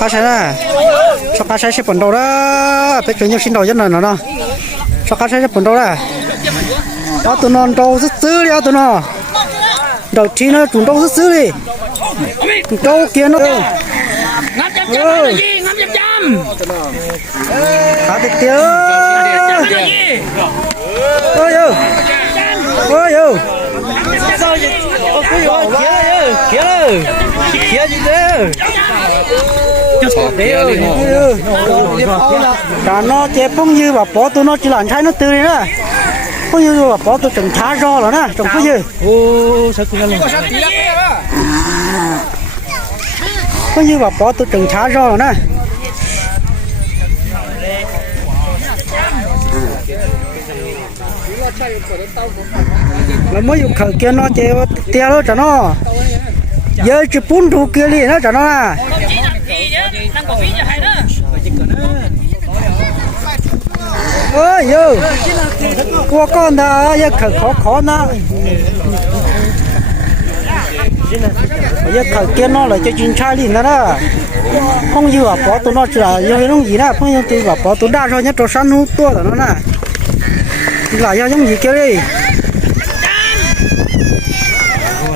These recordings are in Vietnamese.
cá sai ra cho cá sai sẽ bẩn đầu đó phải chuyển nhiều xin đầu rất là nó cho cá sai sẽ bẩn đầu ra đó tụi nó đầu rất dữ đi tụi nó đầu chi nó chúng đầu rất dữ đi đầu kia nó ngắm chăm chăm là gì ngắm chăm chăm cá tiệt tiêu ôi ơi ôi ơi sao vậy kia gì thế cả nó chế phong như và bỏ tụi nó chỉ làm trái nó tươi đấy nè phong như và bỏ tụi trồng thá rau rồi nè trồng cái gì sao tụi nó phong như và bỏ tụi trồng thá rau rồi nè là mới dùng khởi kia nó chế tia đó cho nó giờ chỉ bún đủ kia đi nó cho nó à ơi yo qua con đó giờ khởi khó nó giờ khởi kia nó là cho chín trai đi nữa đó không như là bỏ tụi nó chỉ là giờ nó gì đó không như tụi là bỏ tụi đa rồi nhất cho săn hút tua là nó nè là do giống gì kia đi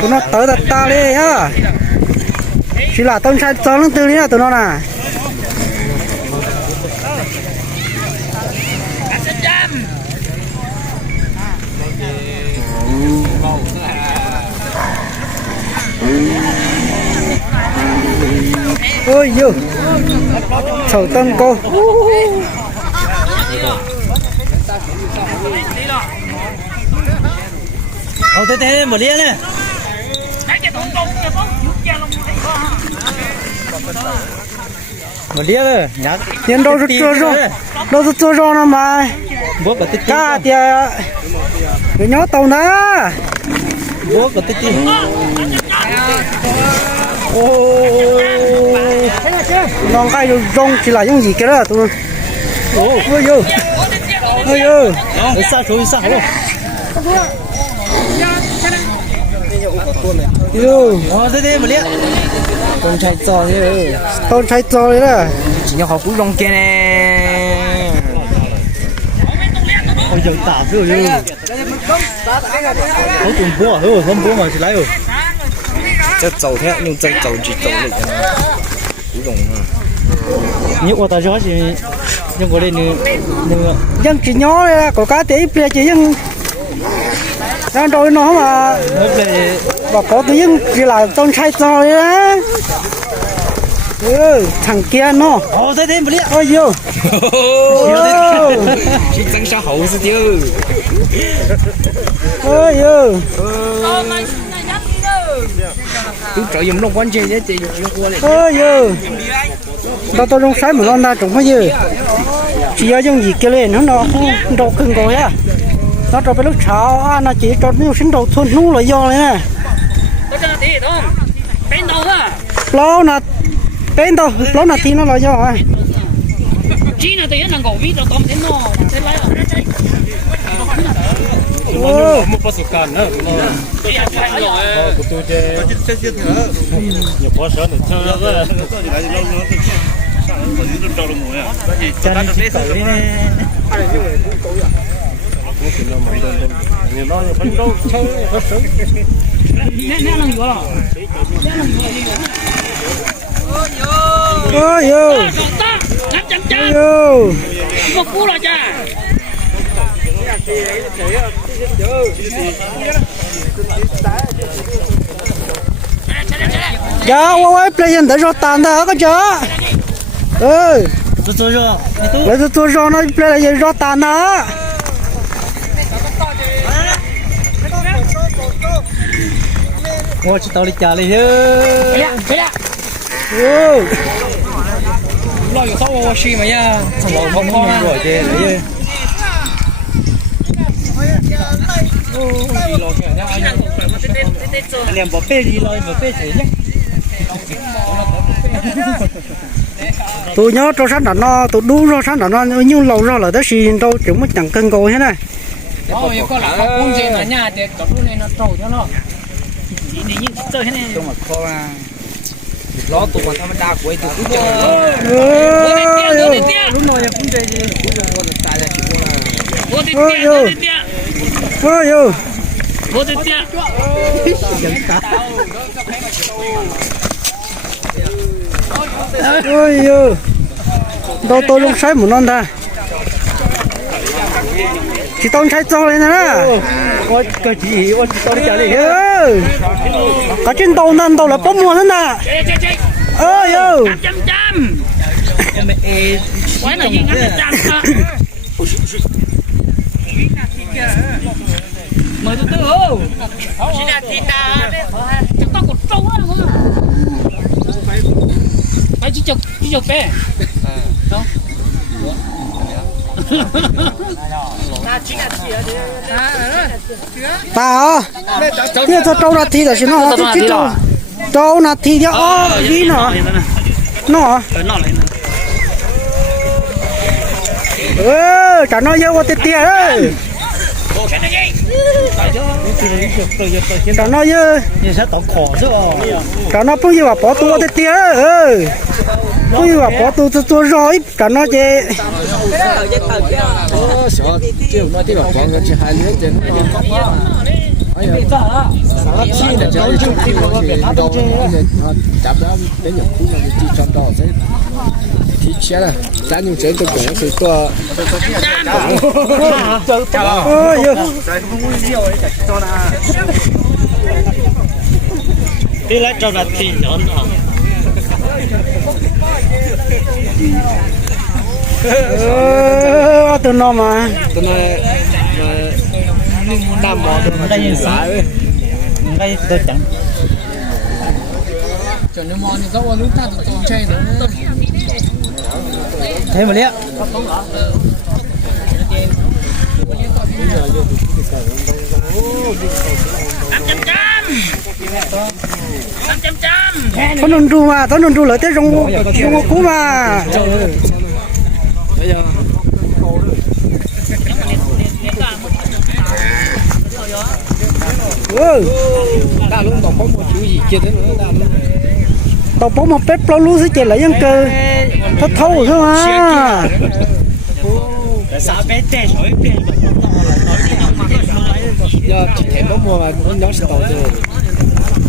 tụi nó tới đặt ta đi ha chỉ là tôm sai cho nó từ đi là tụi nó nè ôi yo sầu tân cô thế mà điên nè mà điên rồi nhát tiền đâu rồi cho nó mà cá thì người nhớ tàu nè bố có tích chi non cái rong chỉ là những gì kia đó tụi ôi yo sao thôi sao luôn yo thế mà liếc con trai to thế con trai to đấy đó chỉ nhau học cú rong kia nè ôi giờ tao rồi yo không cùng bố thôi không bố mà chỉ lấy rồi这走天用这走去走那个，古董啊。你我到这是用过来那个，ยังchỉ nhỏ đấy, có cá tí bây giờยังđang đôi nó mà, và có tíยังchỉ là con trai to đấy á. Thằng kia nó, thế thế mà đi, ôi yo, chỉ增加好是丢，ôi yo. Cứ trợ dùng long quanh chơi chứ dùng qua này. Ơ tôi dùng sái một con ta trồng cái gì? Chỉ ở trong gì kia lên nó không đầu cưng rồi á. Nó cho cái lúc cháo nó chỉ cho nó sinh đầu thôn nú là do này nè. Ló là bên đâu, ló là thì nó là do à. Chỉ là tôi đang ngồi video tóm đến nó, thế lấy mộtประสบการณ์นะกูจะอย่าพอสอนเธอก็จะนั่งเล่นต่อเลยเนี่ยนี่น้องยังเป็นน้องเช่าเขาซื้อแน่นอนอยู่หรอโอ้ยนับจังจังพวกกูละจ้าdạ quay play dân tới rồi tàn đó có chưa tôi rồi nó play là rồi tàn đó chỉ tao đi trả lại chứ lo有烧我去嘛呀从老空空啊rồi chứ liền bỏ bê đi rồi bỏ bê thế nhé tôi nhớ cho sáng nó tôi đu cho sáng nó như lâu rồi là tới xin đâu chúng mới chẳng cân cầu hết này đó có là không gì mà nhà để có đu này nó trâu cho nó chơi thế này trong mặt kho ล้อตัวธรรมดาคุยตัวกูจะ lúc nào cũng vậy gìตายแล้วชิบุนะ Vô đi tia, vô đi tia. Vô đi tia. ôi yo đâu tôi lúc sai một non ta chỉ tao sai cho lên nè ôi cái gì ôi tao trả đi có trên tàu nan tàu là bấm mua nữa nè ơi yo Chăm chăm. Quái này gì ngắt chăm hả? Mời từ từ hô. Chỉ là thịt đà đấy. Chắc có cột trâu đó không? Phải chỉ chụp bé. Đâu? ta thế cho trâu là thịt rồi chứ nó chứ trâu là thịt cho gì nó nó chả nói vô tiệt tiệt đấy chả nói vô chả nói bây giờ bỏ tua tiệt tiệt đấy bây giờ bỏ tua rồi chả nói gì sợ chứ nói tí bảo con chỉ hai lứa trên chi là cháu chút tí nó về đâu chạm đó đến những khu mà chỉ trong đó sẽ thì chết là giá nhiều chuyện tôi cũng sự to ôi đi lấy cho là thịt lớn hả? từ nó mà tôi nói đam mò tôi đây lại đây tôi chẳng cho nên mò thì có lúc ta tụi tôi chơi nữa thế mà liếc tao nôn ru mà tao nôn ru lại tới rong cú mà bây giờ đã luôn tao bóng một chú gì kia thế nữa tao bóng một bếp lâu luôn sẽ chạy lại dân cơ thất thâu thôi mà giờ chỉ thèm bóng mùa mà nó nhóm sẽ tàu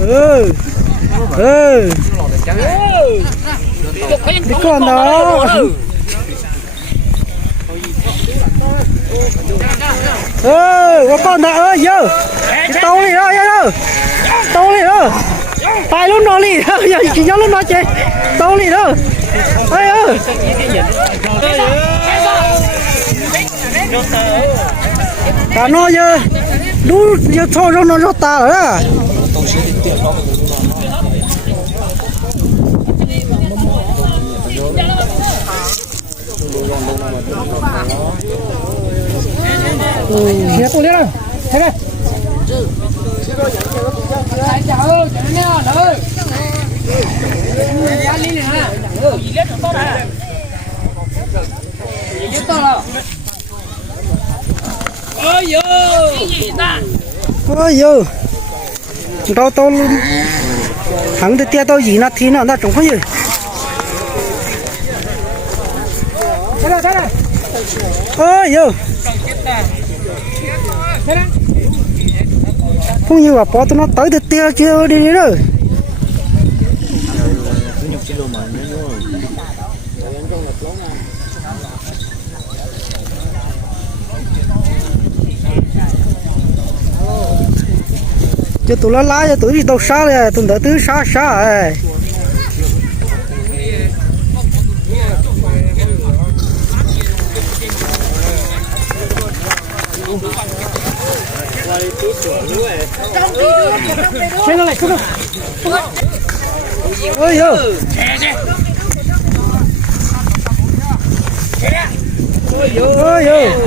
rồi đi con đó có con đã ơi giờ tao đi rồi tao đi rồi tay luôn nó đi giờ chỉ nhớ luôn nó chơi tao đi rồi ơi cả nó giờ đủ giờ thôi rồi nó rót ta rồi á Nghe tôi lên thế này ôi yo tao thằng thì tia tao gì nó thì nó trông không gì ôi yo không như là bỏ tụi nó tới thì tia chưa đi nữa cho tụi nó lái cho tụi đi đâu xa rồi tụi nó tứ xa rồi xem nó lại không ôi yo ôi yo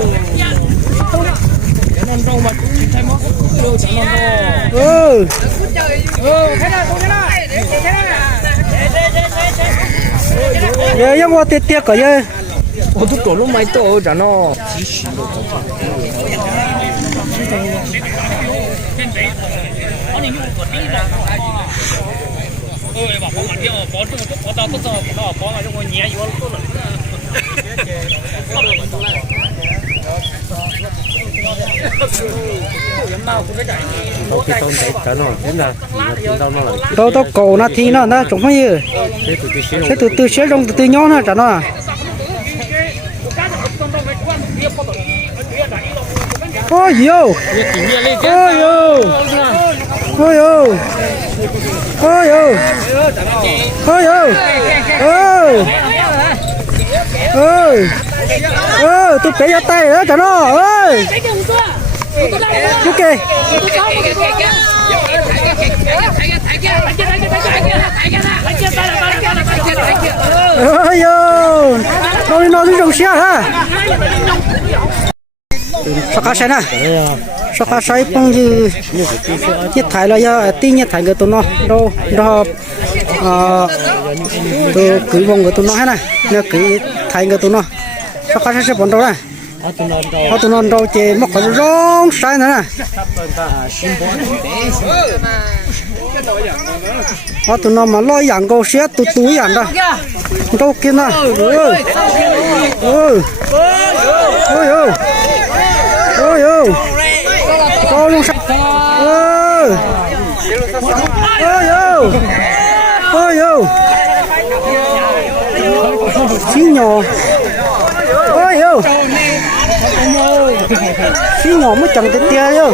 giờ em qua tiệt tiệt cả giờ ô tôi tổ lúc mấy tổ chả nó 把保满掉，保这么多，保到不知道保了，我年有多了。đâu đâu cổ nó thì nó chúng phải như sẽ từ sẽ rong từ nhỏ nó trả nó ôi yo ôi yo ôi yo ôi yo ôi yo ôi ôi tôi kéo tay đó trả nó ơi ok ôi yo nó đi trong xe hả sao cá xe nè sao cá xe phong như nhất thải là do tin nhất thải người tụi nó đâu đâu tôi cưới vòng của tụi nó hết này nếu cưới thải người tụi nó sao cá xe sẽ bắn đâu này họ tụi nó đâu chơi mất khỏi rong sai nữa nè họ tụi nó mà lo dạng câu xe tụi túi dạng đó đâu kia nè ôi ôi ôi ôi ôi ôi câu luôn sao ôi ôi ôi ôi ôi xí nhỏ ôi ôi xí nhỏ mới chẳng tới tia đâu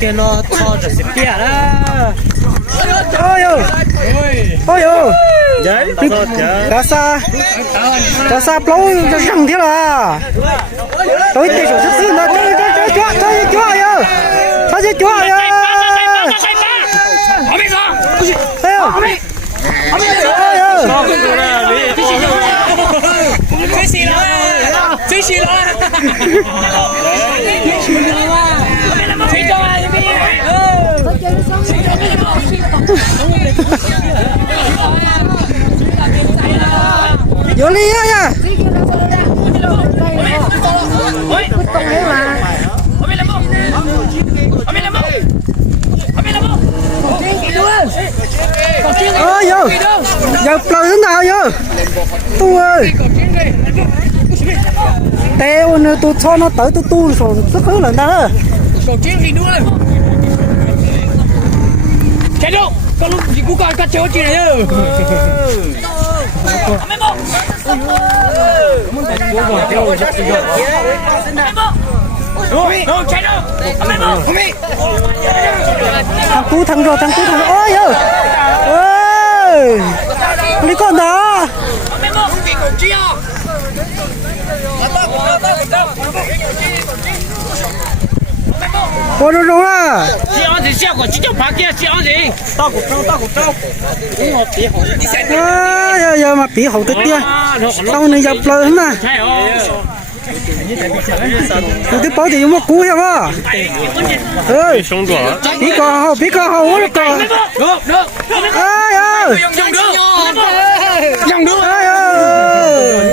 cái nó to rồi xí tia đó ôi ôi ôi ôi cá sa plau nó răng thế là tới đây rồi thứ nó chơi chúa ơi chơi chúa ơi vô ly á ơi vô giờ plei thế nào vô tu ơi teo nữa tu cho nó tới tu rồi rất khó lần đó cầu chiến thì nữa chạy đâu con lúc gì cũng coi cắt chéo chị này ơ thằng cú thằng ôi ơi đi con đó ôi rồi à chị ăn gì xem của chị cho phá kia chị ăn gì tao cũng trâu giờ mà bị hậu tức kia tao này dập lời hết nè tôi bảo thì một cú hả ba ơi bị co hậu nó co được ai ơi dòng được ai ơi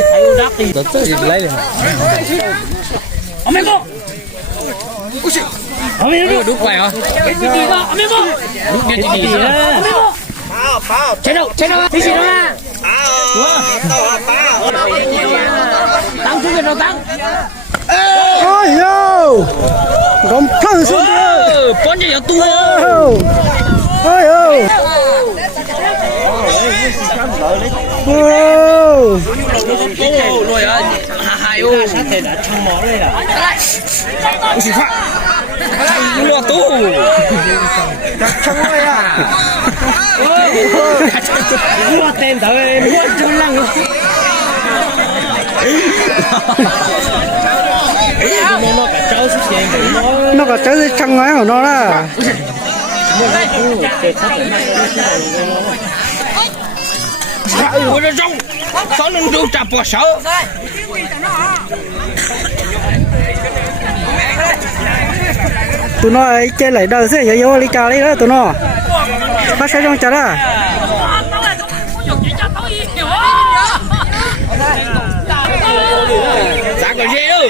ông mấy cô ông mấy cô đúng vậy hả cái gì đó ông mấy cô đúng cái gì đó chạy đâu cái gì đó tăng xuống cái đâu tăng ôi yo gom thằng xuống bón gì ở tua ôi ôi rồi à hai ô xì phát lừa tu chẳng ơi à lừa tên tới lừa chân lăng nó có cháu chẳng nói của nó là ôi nó rong có lưng rong chặt bỏ sợ tụi nó chơi lại đời thế giờ vô đi cà đi đó tụi nó bắt sẽ trong chả đó giá cái gì đâu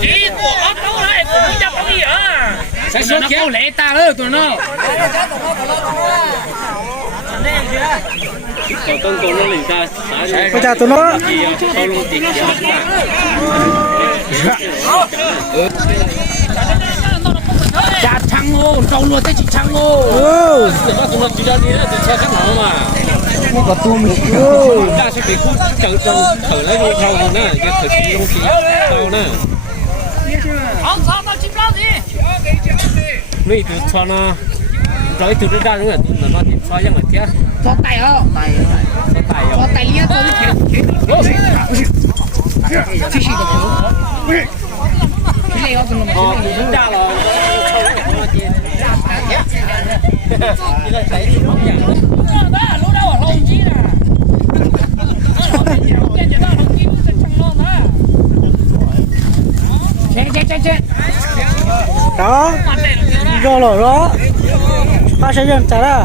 chỉ của ốc đâu này cũng chặt cái gì à Sai số kéo lệ ta đó tụi nó. Còn con nó liền ta. bây giờ tụi nó Con luôn tiền Chả thằng ngô, trâu luôn tới chỉ thằng ngô. nó cũng là chỉ ra đi đó thì xe khác nào mà. không có tôm mình Ta sẽ bị cút chẳng trong thở lấy vô thâu nè, cái thở chỉ luôn chỉ thâu nè. Ông sao tao chim lao gì? Mấy tụi cho nó rồi tụi nó ra nữa là nó thì cho yang là thế. Cho tay hả? Cho tay nhá, tôi biết. Chỉ được không? Cái này ông còn Ờ, đúng ra là đó rồi rồi đó ba sẽ dần trả ra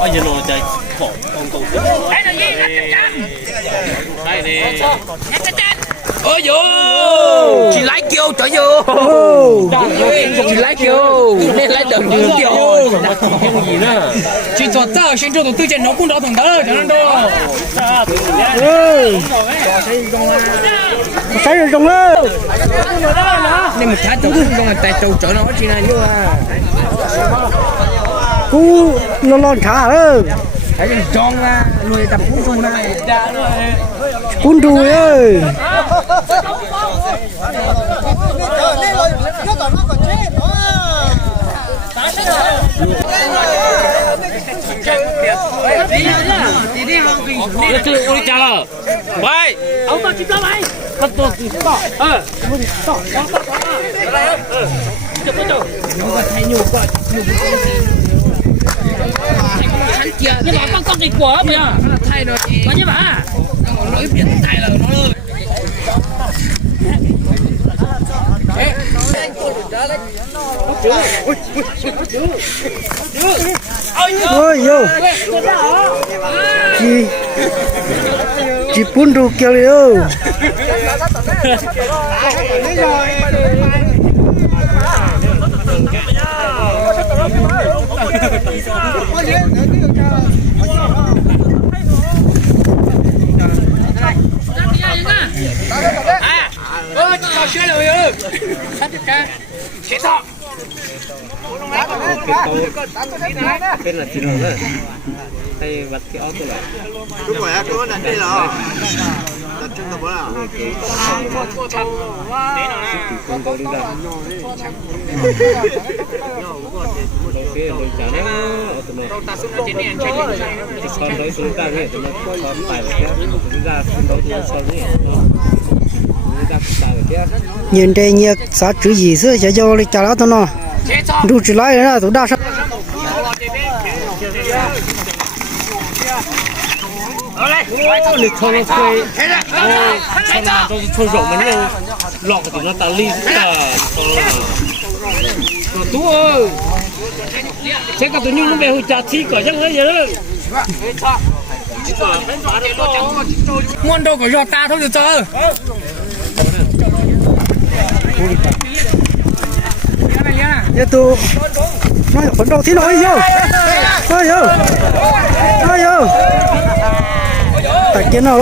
bây giờ nó chạy bỏ con đây nè. Ôi vô. Chị lái kêu trở vô. Chị lái kêu nên lái đừng như kiểu. Cái gì nữa? Chị cho tao xin cho tụi tôi chạy nó cũng đó thằng đó chẳng ăn đâu. sai rồi trong đó Nên một thái tụi tôi trong tay trâu trở nó chị này như à. cú lon thả đó Thấy mình tròn ra nuôi tập cũng không này. cún đùi ơi Nó chưa ôi cha rồi. Vậy. Ông tao chim đó mày. Bắt tôi từ to. Nhưng mà con cái quả mày à. Thay rồi. Có chứ bà. Nó biển thay là nó ơi. ôi vô chị bún đu kêu liêu Tao chơi rồi ơi. Chết thọ. Cái là chỉ rồi. Đây bắt cái áo tôi lại. Đúng rồi, cái này đây là đặt chân tao bữa nào. Con tôi đi ra. Cái đường trả nó ở tụi này. Con đấy xuống ra này tụi nó con tài được chứ. Tụi ra con đấu tụi nó son này. nhìn đây nhớ sao chữ gì xưa cho đi trả lá tao nó đủ chữ lại nữa tụi đa sao lịch thôi nó thuê xong là cho rộng mà nó lọt của tụi nó ta ly cả rồi tú ơi thế cả tụi nó về hồi trả thi cả chẳng lấy gì đó Muôn đâu có giọt ta thôi được chưa? giờ tụ nói phấn đấu thi nói vô tại kia nào